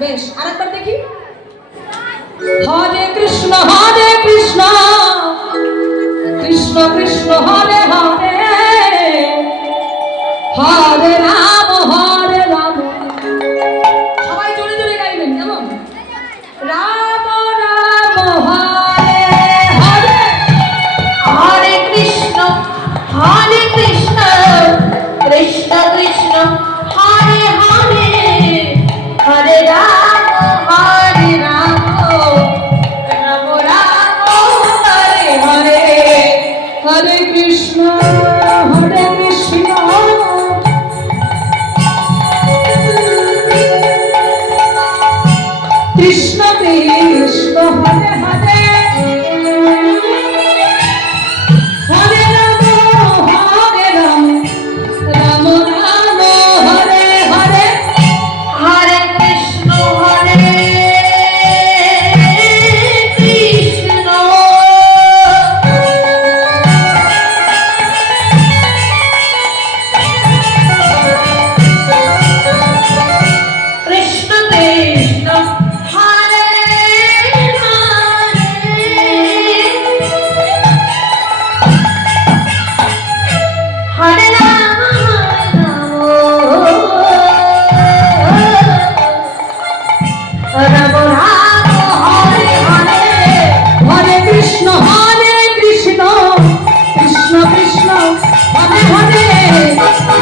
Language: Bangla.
বেশ আরেকবার দেখি হরে কৃষ্ণ কৃষ্ণ কৃষ্ণ হরে হরে হরে রাম সবাই জোরে জোরে গাইবেন কেমন রাম রাম হরে হরে হরে কৃষ্ণ কৃষ্ণ কৃষ্ণ হরে হরে হরে রাম রাম রাম হরে হরে হরে কৃষ্ণ কৃষ্ণ কৃষ্ণ কৃষ্ণ হরে হরে হরে রাম রাম রাম হরে হরে হরে কৃষ্ণ কৃষ্ণ কৃষ্ণ কৃষ্ণ হরে হরে রাম রাম হরে হরে হরে কৃষ্ণ কৃষ্ণ কৃষ্ণ কৃষ্ণ হরে হরে